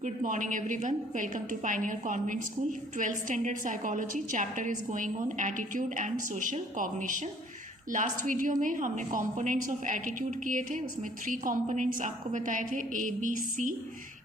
Good morning everyone. Welcome to Pioneer Convent School. 12th Standard Psychology chapter is going on Attitude and Social Cognition. Last video में हमने components of attitude किए थे, उसमें 3 components आपको बताए थे ABC।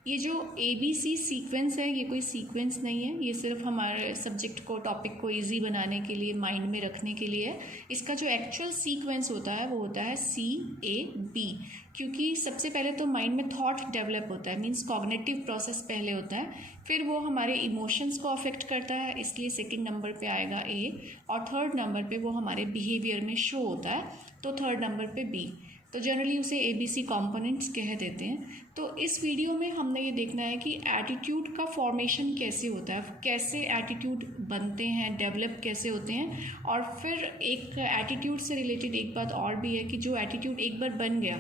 ये जो ABC सीक्वेंस है, ये कोई सीक्वेंस नहीं है, ये सिर्फ हमारे सब्जेक्ट को, टॉपिक को इजी बनाने के लिए, माइंड में रखने के लिए है। इसका जो एक्चुअल सीक्वेंस होता है वो होता है CAB, क्योंकि सबसे पहले तो माइंड में थॉट डेवलप होता है, मीन्स कॉग्निटिव प्रोसेस पहले होता है, फिर वो हमारे इमोशंस को अफेक्ट करता है, इसलिए सेकंड नंबर पे आएगा A, और थर्ड नंबर पे वो हमारे बिहेवियर में शो होता है, तो थर्ड नंबर पे B। तो जनरली उसे ABC कंपोनेंट्स कह देते हैं। तो इस वीडियो में हमने ये देखना है कि एटीट्यूड का फॉर्मेशन कैसे होता है, कैसे एटीट्यूड बनते हैं, डेवलप कैसे होते हैं, और फिर एक एटीट्यूड से रिलेटेड एक बात और भी है कि जो एटीट्यूड एक बार बन गया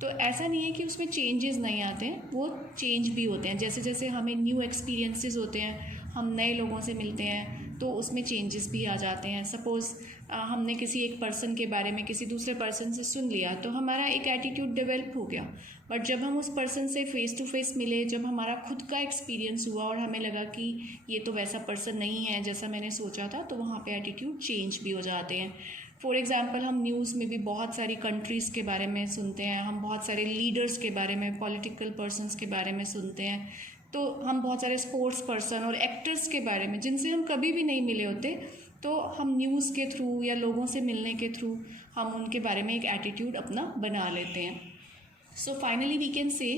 तो ऐसा नहीं है कि उसमें चेंजेस नहीं आते हैं, वो चेंज भी होते हैं। जैसे जैसे हमें न्यू एक्सपीरियंसेस होते हैं, हम नए लोगों से मिलते हैं, तो उसमें चेंजेस भी आ जाते हैं। सपोज़ हमने किसी एक पर्सन के बारे में किसी दूसरे पर्सन से सुन लिया तो हमारा एक एटीट्यूड डेवलप हो गया, बट जब हम उस पर्सन से फेस टू फेस मिले, जब हमारा खुद का एक्सपीरियंस हुआ और हमें लगा कि ये तो वैसा पर्सन नहीं है जैसा मैंने सोचा था, तो वहाँ पे एटीट्यूड चेंज भी हो जाते हैं। फॉर एग्ज़ाम्पल, हम न्यूज़ में भी बहुत सारी कंट्रीज़ के बारे में सुनते हैं, हम बहुत सारे लीडर्स के बारे में, पॉलिटिकल पर्सनस के बारे में सुनते हैं, तो हम बहुत सारे स्पोर्ट्स पर्सन और एक्टर्स के बारे में जिनसे हम कभी भी नहीं मिले होते, तो हम न्यूज़ के थ्रू या लोगों से मिलने के थ्रू हम उनके बारे में एक एटीट्यूड अपना बना लेते हैं। So finally we can say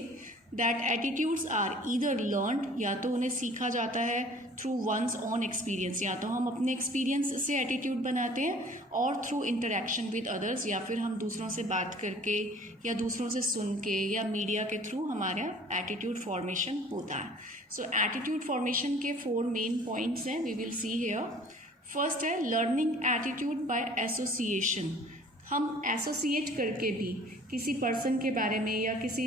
that attitudes are either learned, या तो उन्हें सीखा जाता है थ्रू वंस ऑन एक्सपीरियंस, या तो हम अपने एक्सपीरियंस से एटीट्यूड बनाते हैं, और थ्रू इंटरेक्शन विद अदर्स, या फिर हम दूसरों से बात करके या दूसरों से सुन के या मीडिया के थ्रू हमारा एटीट्यूड फॉर्मेशन होता है। सो एटीट्यूड फॉर्मेशन के 4 मेन पॉइंट्स हैं, we will see here. First है लर्निंग एटीट्यूड बाय एसोसिएशन। हम एसोसिएट करके भी किसी पर्सन के बारे में या किसी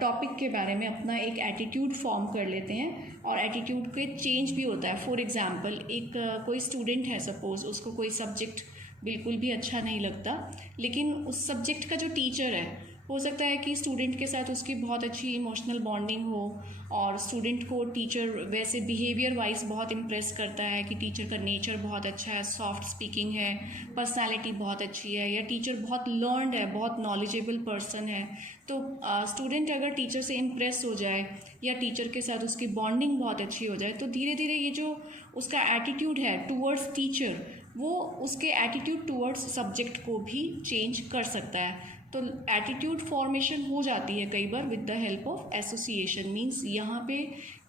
टॉपिक के बारे में अपना एक एटीट्यूड फॉर्म कर लेते हैं, और एटीट्यूड के चेंज भी होता है। फॉर एग्जांपल, एक कोई स्टूडेंट है, सपोज़ उसको कोई सब्जेक्ट बिल्कुल भी अच्छा नहीं लगता, लेकिन उस सब्जेक्ट का जो टीचर है, हो सकता है कि स्टूडेंट के साथ उसकी बहुत अच्छी इमोशनल बॉन्डिंग हो, और स्टूडेंट को टीचर वैसे बिहेवियर वाइज बहुत इम्प्रेस करता है कि टीचर का नेचर बहुत अच्छा है, सॉफ्ट स्पीकिंग है, पर्सनालिटी बहुत अच्छी है, या टीचर बहुत लर्नड है, बहुत नॉलेजेबल पर्सन है। तो स्टूडेंट अगर टीचर से इम्प्रेस हो जाए या टीचर के साथ उसकी बॉन्डिंग बहुत अच्छी हो जाए, तो धीरे धीरे ये जो उसका एटीट्यूड है टूवर्ड्स टीचर, वो उसके एटीट्यूड टूवर्ड्स सब्जेक्ट को भी चेंज कर सकता है। तो एटीट्यूड फॉर्मेशन हो जाती है कई बार with the help of association, means यहाँ पे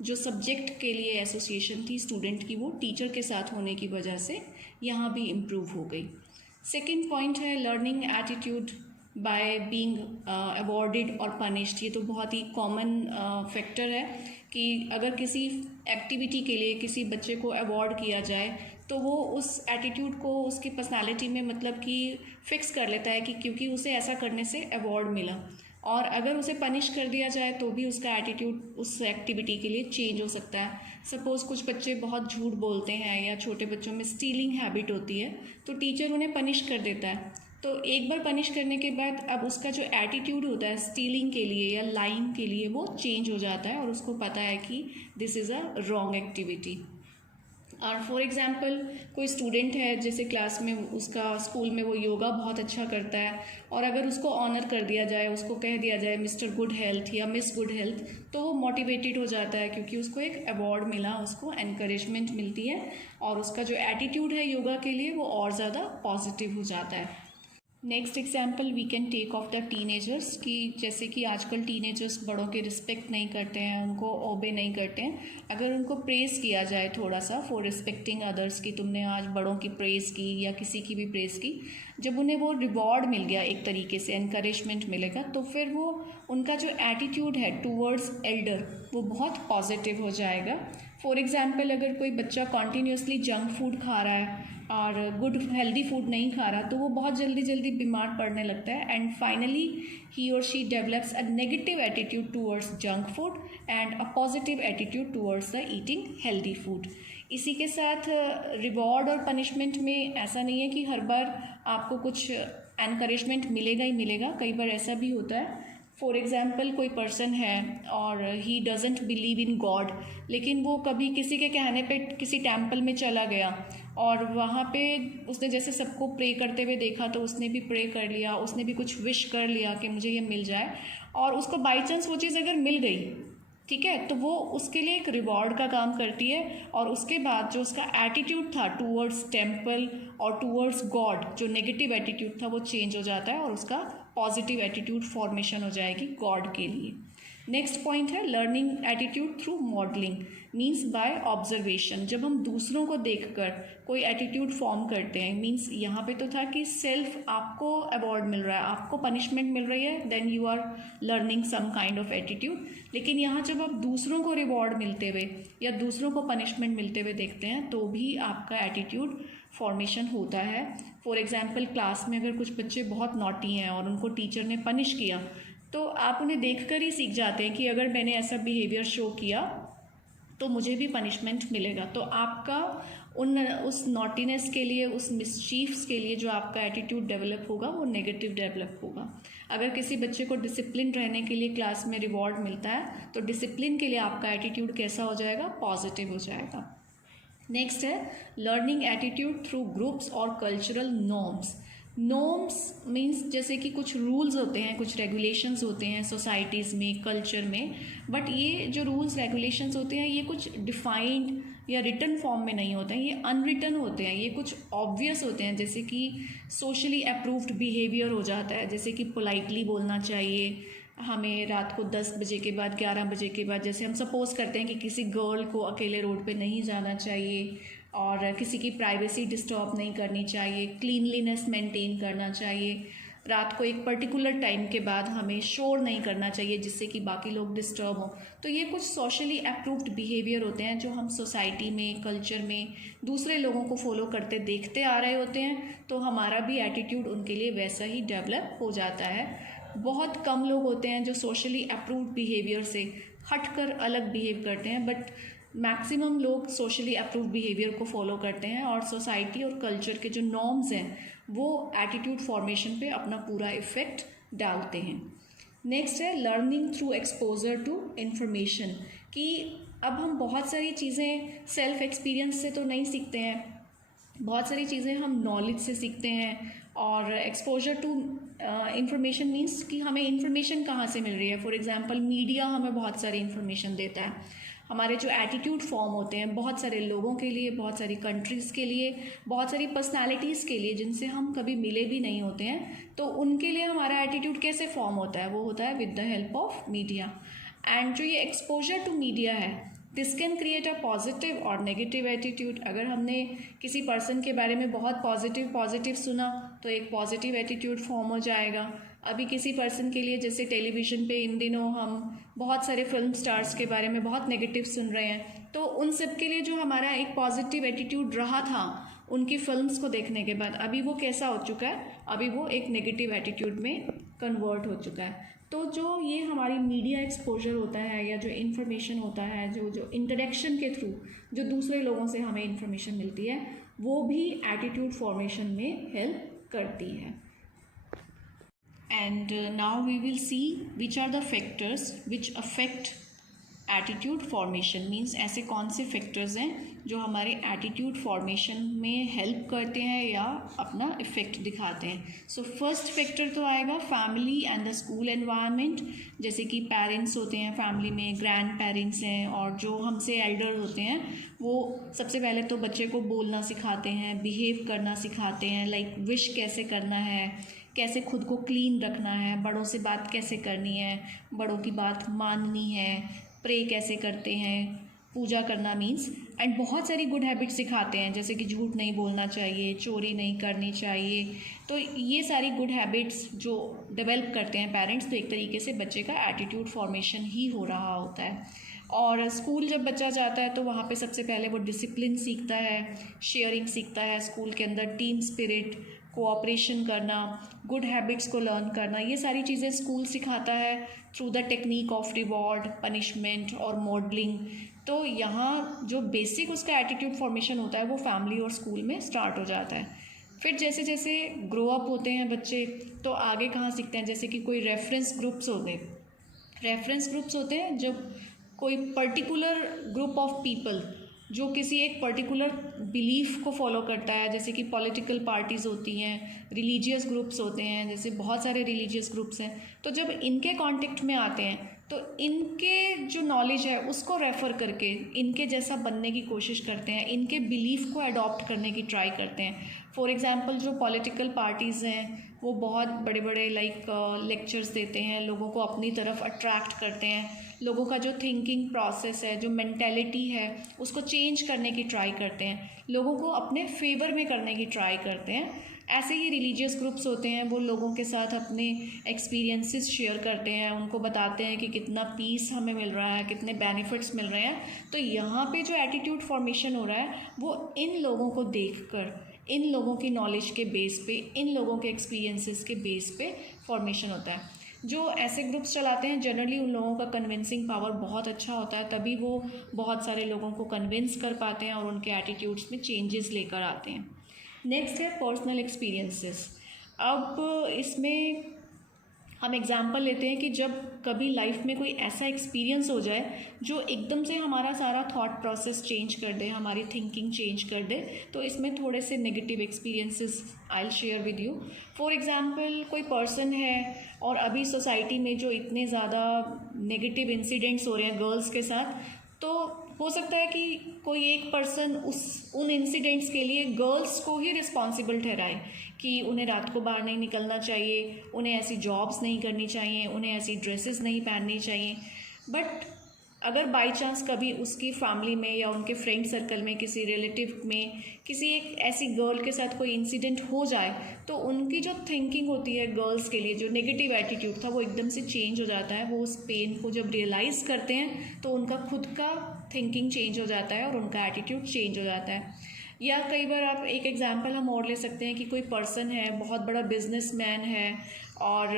जो सब्जेक्ट के लिए एसोसिएशन थी स्टूडेंट की, वो टीचर के साथ होने की वजह से यहाँ भी इम्प्रूव हो गई। सेकेंड पॉइंट है learning attitude by being awarded और पनिश्ड। ये तो बहुत ही कॉमन फैक्टर है कि अगर किसी एक्टिविटी के लिए किसी बच्चे को अवॉर्ड किया जाए, तो वो उस एटीट्यूड को उसकी पर्सनालिटी में मतलब कि फिक्स कर लेता है कि क्योंकि उसे ऐसा करने से अवॉर्ड मिला, और अगर उसे पनिश कर दिया जाए तो भी उसका एटीट्यूड उस एक्टिविटी के लिए चेंज हो सकता है। सपोज़ कुछ बच्चे बहुत झूठ बोलते हैं, या छोटे बच्चों में स्टीलिंग हैबिट होती है, तो टीचर उन्हें पनिश कर देता है। तो एक बार पनिश करने के बाद अब उसका जो एटीट्यूड होता है स्टीलिंग के लिए या लाइंग के लिए, वो चेंज हो जाता है, और उसको पता है कि this is a wrong activity. और फॉर एग्ज़ाम्पल, कोई स्टूडेंट है जैसे क्लास में, उसका स्कूल में वो योगा बहुत अच्छा करता है, और अगर उसको ऑनर कर दिया जाए, उसको कह दिया जाए मिस्टर गुड हेल्थ या मिस गुड हेल्थ, तो वो मोटिवेटेड हो जाता है क्योंकि उसको एक अवार्ड मिला, उसको एनकरेजमेंट मिलती है, और उसका जो एटीट्यूड है योगा के लिए वो और ज़्यादा पॉजिटिव हो जाता है। Next example we can take of the teenagers, कि जैसे कि आजकल टीनेजर्स बड़ों के रिस्पेक्ट नहीं करते हैं, उनको ओबे नहीं करते हैं। अगर उनको प्रेज़ किया जाए थोड़ा सा फॉर रिस्पेक्टिंग अदर्स, की तुमने आज बड़ों की प्रेज़ की या किसी की भी प्रेज़ की, जब उन्हें वो रिवॉर्ड मिल गया, एक तरीके से एनकरेजमेंट मिलेगा, तो फिर वो उनका जो एटीट्यूड है टूवर्ड्स एल्डर वो बहुत पॉजिटिव हो जाएगा। फॉर एग्ज़ाम्पल, अगर कोई बच्चा कॉन्टीन्यूसली जंक फूड खा रहा है और गुड हेल्दी फूड नहीं खा रहा, तो वो बहुत जल्दी जल्दी बीमार पड़ने लगता है, एंड फाइनली ही और she develops a negative attitude towards junk food and a positive attitude towards the eating healthy food. इसी के साथ रिवॉर्ड और पनिशमेंट में ऐसा नहीं है कि हर बार आपको कुछ एनकरेजमेंट मिलेगा ही मिलेगा, कई बार ऐसा भी होता है। फॉर एग्ज़ाम्पल कोई पर्सन है और he doesn't believe in God, लेकिन वो कभी किसी के कहने पे किसी टेम्पल में चला गया और वहाँ पे उसने जैसे सबको प्रे करते हुए देखा तो उसने भी प्रे कर लिया, उसने भी कुछ विश कर लिया कि मुझे ये मिल जाए, और उसको बाई चांस वो चीज़ अगर मिल गई, ठीक है, तो वो उसके लिए एक रिवॉर्ड का काम करती है। और उसके बाद जो उसका एटीट्यूड था टूवर्ड्स टेम्पल और टूवर्ड्स गॉड, जो नेगेटिव एटीट्यूड था वो चेंज हो जाता है और उसका पॉजिटिव एटीट्यूड फॉर्मेशन हो जाएगी गॉड के लिए। नेक्स्ट पॉइंट है learning attitude through modelling, means by observation. जब हम दूसरों को देखकर कोई एटीट्यूड फॉर्म करते हैं, मीन्स यहाँ पे तो था कि सेल्फ आपको अवार्ड मिल रहा है, आपको पनिशमेंट मिल रही है, then you are learning some kind of attitude. लेकिन यहाँ जब आप दूसरों को रिवॉर्ड मिलते हुए या दूसरों को पनिशमेंट मिलते हुए देखते हैं तो भी आपका एटीट्यूड फॉर्मेशन होता है। फॉर एग्जाम्पल क्लास में अगर कुछ बच्चे बहुत नॉटी हैं और उनको टीचर ने पनिश किया, तो आप उन्हें देखकर ही सीख जाते हैं कि अगर मैंने ऐसा बिहेवियर शो किया तो मुझे भी पनिशमेंट मिलेगा। तो आपका उस नॉटीनेस के लिए, उस मिसचीफ्स के लिए जो आपका एटीट्यूड डेवलप होगा वो नेगेटिव डेवलप होगा। अगर किसी बच्चे को डिसिप्लिन रहने के लिए क्लास में रिवॉर्ड मिलता है तो डिसिप्लिन के लिए आपका एटीट्यूड कैसा हो जाएगा, पॉजिटिव हो जाएगा। नेक्स्ट है लर्निंग एटीट्यूड थ्रू ग्रुप्स और कल्चरल नॉर्म्स। नॉर्म्स मीन्स जैसे कि कुछ रूल्स होते हैं, कुछ रेगुलेशंस होते हैं सोसाइटीज़ में, कल्चर में, बट ये जो रूल्स रेगुलेशंस होते हैं ये कुछ डिफाइंड या रिटन फॉर्म में नहीं होते हैं, ये अनरिटन होते हैं, ये कुछ ऑब्वियस होते हैं। जैसे कि सोशली अप्रूव्ड बिहेवियर हो जाता है, जैसे कि पोलाइटली बोलना चाहिए, हमें रात को 10 बजे के बाद, 11 बजे के बाद, जैसे हम सपोज़ करते हैं कि किसी गर्ल को अकेले रोड पे नहीं जाना चाहिए और किसी की प्राइवेसी डिस्टर्ब नहीं करनी चाहिए, क्लीनलीनेस मेंटेन करना चाहिए, रात को एक पर्टिकुलर टाइम के बाद हमें शोर नहीं करना चाहिए जिससे कि बाकी लोग डिस्टर्ब हो। तो ये कुछ सोशली अप्रूव्ड बिहेवियर होते हैं जो हम सोसाइटी में, कल्चर में दूसरे लोगों को फॉलो करते देखते आ रहे होते हैं, तो हमारा भी एटीट्यूड उनके लिए वैसा ही डेवलप हो जाता है। बहुत कम लोग होते हैं जो सोशली अप्रूव्ड बिहेवियर से हटकर अलग बिहेव करते हैं, बट मैक्सिमम लोग सोशली अप्रूव्ड बिहेवियर को फॉलो करते हैं और सोसाइटी और कल्चर के जो नॉर्म्स हैं वो एटीट्यूड फॉर्मेशन पे अपना पूरा इफ़ेक्ट डालते हैं। नेक्स्ट है learning through exposure to information, कि अब हम बहुत सारी चीज़ें सेल्फ एक्सपीरियंस से तो नहीं सीखते हैं, बहुत सारी चीज़ें हम नॉलेज से सीखते हैं। और एक्सपोजर टू इंफॉर्मेशन मीन्स कि हमें इंफॉर्मेशन कहाँ से मिल रही है। फॉर एग्जांपल मीडिया हमें बहुत सारी इंफॉर्मेशन देता है, हमारे जो एटीट्यूड फॉर्म होते हैं बहुत सारे लोगों के लिए, बहुत सारी कंट्रीज़ के लिए, बहुत सारी पर्सनालिटीज़ के लिए जिनसे हम कभी मिले भी नहीं होते हैं, तो उनके लिए हमारा एटीट्यूड कैसे फॉर्म होता है, वो होता है with the help of media. And जो ये एक्सपोजर टू मीडिया है, this can create a positive और नेगेटिव एटीट्यूड। अगर हमने किसी पर्सन के बारे में बहुत पॉजिटिव सुना तो एक पॉजिटिव एटीट्यूड फॉर्म हो जाएगा। अभी किसी पर्सन के लिए, जैसे टेलीविज़न पे इन दिनों हम बहुत सारे फिल्म स्टार्स के बारे में बहुत नेगेटिव सुन रहे हैं, तो उन सब के लिए जो हमारा एक पॉजिटिव एटीट्यूड रहा था उनकी फिल्म्स को देखने के बाद, अभी वो कैसा हो चुका है, अभी वो एक नेगेटिव एटीट्यूड में कन्वर्ट हो चुका है। तो जो ये हमारी मीडिया एक्सपोजर होता है या जो इन्फॉर्मेशन होता है, जो इंटरेक्शन के थ्रू जो दूसरे लोगों से हमें इन्फॉर्मेशन मिलती है, वो भी एटीट्यूड फॉर्मेशन में हेल्प करती है। And now we will see which are the factors which affect attitude formation, means ऐसे कौन से factors हैं जो हमारे attitude formation में help करते हैं या अपना effect दिखाते हैं। So first factor तो आएगा family and the school environment, जैसे कि parents होते हैं family में, grandparents हैं, और जो हमसे elder होते हैं वो सबसे पहले तो बच्चे को बोलना सिखाते हैं, behave करना सिखाते हैं, like wish कैसे करना है, कैसे खुद को क्लीन रखना है, बड़ों से बात कैसे करनी है, बड़ों की बात माननी है, प्रे कैसे करते हैं, पूजा करना मीन्स, एंड बहुत सारी गुड हैबिट्स सिखाते हैं जैसे कि झूठ नहीं बोलना चाहिए, चोरी नहीं करनी चाहिए। तो ये सारी गुड हैबिट्स जो डेवलप करते हैं पेरेंट्स, तो एक तरीके से बच्चे का एटीट्यूड फॉर्मेशन ही हो रहा होता है। और स्कूल जब बच्चा जाता है तो वहाँ पे सबसे पहले वो डिसिप्लिन सीखता है, शेयरिंग सीखता है, स्कूल के अंदर टीम स्पिरिट, कोऑपरेशन करना, गुड हैबिट्स को लर्न करना, ये सारी चीज़ें स्कूल सिखाता है through the technique of reward, punishment और मॉडलिंग। तो यहाँ जो बेसिक उसका एटीट्यूड फॉर्मेशन होता है वो फैमिली और स्कूल में स्टार्ट हो जाता है। फिर जैसे जैसे ग्रो अप होते हैं बच्चे तो आगे कहाँ सीखते हैं, जैसे कि कोई रेफरेंस ग्रुप्स होते हैं जब कोई पर्टिकुलर ग्रुप ऑफ पीपल जो किसी एक पर्टिकुलर बिलीफ को फॉलो करता है, जैसे कि पॉलिटिकल पार्टीज़ होती हैं, रिलीजियस ग्रुप्स होते हैं, जैसे बहुत सारे रिलीजियस ग्रुप्स हैं, तो जब इनके कांटेक्ट में आते हैं तो इनके जो नॉलेज है उसको रेफ़र करके इनके जैसा बनने की कोशिश करते हैं, इनके बिलीफ को अडॉप्ट करने की ट्राई करते हैं। फॉर एग्ज़ाम्पल जो पॉलिटिकल पार्टीज़ हैं वो बहुत बड़े बड़े लेक्चर्स देते हैं, लोगों को अपनी तरफ अट्रैक्ट करते हैं, लोगों का जो थिंकिंग प्रोसेस है, जो मेंटेलिटी है उसको चेंज करने की ट्राई करते हैं, लोगों को अपने फेवर में करने की ट्राई करते हैं। ऐसे ही रिलीजियस ग्रुप्स होते हैं, वो लोगों के साथ अपने एक्सपीरियंसेस शेयर करते हैं, उनको बताते हैं कि कितना पीस हमें मिल रहा है, कितने बेनिफिट्स मिल रहे हैं। तो यहाँ पे जो एटीट्यूड फॉर्मेशन हो रहा है वो इन लोगों को देखकर, इन लोगों की नॉलेज के बेस पे, इन लोगों के एक्सपीरियंसेस के बेस पे फॉर्मेशन होता है। जो ऐसे ग्रुप्स चलाते हैं जनरली उन लोगों का कन्विंसिंग पावर बहुत अच्छा होता है, तभी वो बहुत सारे लोगों को कन्विंस कर पाते हैं और उनके एटीट्यूड्स में चेंजेस लेकर आते हैं। नेक्स्ट है पर्सनल एक्सपीरियंसेस। अब इसमें हम एग्जांपल लेते हैं कि जब कभी लाइफ में कोई ऐसा एक्सपीरियंस हो जाए जो एकदम से हमारा सारा थॉट प्रोसेस चेंज कर दे, हमारी थिंकिंग चेंज कर दे, तो इसमें थोड़े से negative experiences I will share with you. For example कोई पर्सन है और अभी सोसाइटी में जो इतने ज़्यादा नेगेटिव इंसिडेंट्स हो रहे हैं गर्ल्स के साथ, तो हो सकता है कि कोई एक पर्सन उन इंसिडेंट्स के लिए गर्ल्स को ही रिस्पॉन्सिबल ठहराए कि उन्हें रात को बाहर नहीं निकलना चाहिए, उन्हें ऐसी जॉब्स नहीं करनी चाहिए, उन्हें ऐसी ड्रेसेस नहीं पहननी चाहिए। बट अगर बाई चांस कभी उसकी फैमिली में या उनके फ्रेंड सर्कल में, किसी रिलेटिव में, किसी एक ऐसी गर्ल के साथ कोई इंसिडेंट हो जाए, तो उनकी जो थिंकिंग होती है गर्ल्स के लिए, जो नेगेटिव एटीट्यूड था वो एकदम से चेंज हो जाता है। वो उस पेन को जब रियलाइज़ करते हैं तो उनका खुद का थिंकिंग चेंज हो जाता है और उनका एटीट्यूड चेंज हो जाता है। या कई बार आप एक एग्जांपल हम और ले सकते हैं कि कोई पर्सन है, बहुत बड़ा बिजनेसमैन है और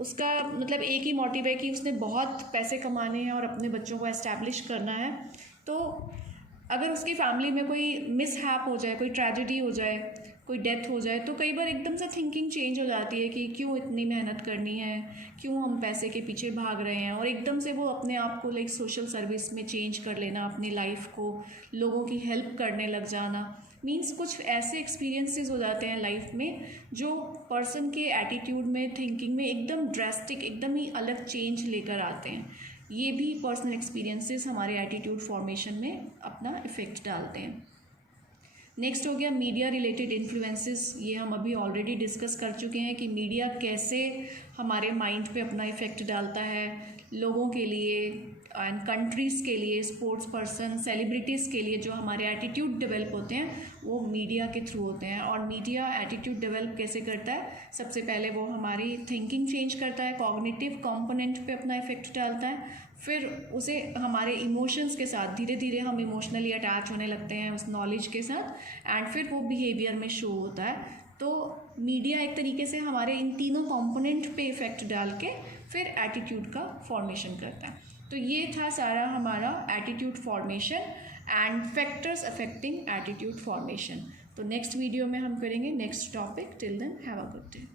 उसका मतलब एक ही मोटिव है कि उसने बहुत पैसे कमाने हैं और अपने बच्चों को एस्टैब्लिश करना है। तो अगर उसकी फैमिली में कोई मिसहैप हो जाए, कोई ट्रेजेडी हो जाए, कोई डेथ हो जाए, तो कई बार एकदम से थिंकिंग चेंज हो जाती है कि क्यों इतनी मेहनत करनी है, क्यों हम पैसे के पीछे भाग रहे हैं, और एकदम से वो अपने आप को सोशल सर्विस में चेंज कर लेना, अपनी लाइफ को लोगों की हेल्प करने लग जाना। मीन्स कुछ ऐसे एक्सपीरियंसेस हो जाते हैं लाइफ में जो पर्सन के एटीट्यूड में, थिंकिंग में एकदम ड्रास्टिक, एकदम ही अलग चेंज लेकर आते हैं। ये भी पर्सनल एक्सपीरियंसेस हमारे एटीट्यूड फॉर्मेशन में अपना इफ़ेक्ट डालते हैं। नेक्स्ट हो गया मीडिया रिलेटेड इन्फ्लुएंसेस। ये हम अभी ऑलरेडी डिस्कस कर चुके हैं कि मीडिया कैसे हमारे माइंड पे अपना इफ़ेक्ट डालता है, लोगों के लिए एंड कंट्रीज़ के लिए, स्पोर्ट्स पर्सन, सेलिब्रिटीज़ के लिए जो हमारे एटीट्यूड डेवलप होते हैं वो मीडिया के थ्रू होते हैं। और मीडिया एटीट्यूड डेवलप कैसे करता है? सबसे पहले वो हमारी थिंकिंग चेंज करता है, कॉग्निटिव कंपोनेंट पे अपना इफेक्ट डालता है, फिर उसे हमारे इमोशंस के साथ धीरे धीरे हम इमोशनली अटैच होने लगते हैं उस नॉलेज के साथ, एंड फिर वो बिहेवियर में शो होता है। तो मीडिया एक तरीके से हमारे इन तीनों कंपोनेंट पे इफेक्ट डाल के फिर एटीट्यूड का फॉर्मेशन करता है। तो ये था सारा हमारा attitude formation and factors affecting attitude formation. तो नेक्स्ट वीडियो में हम करेंगे next topic. Till then have a good day.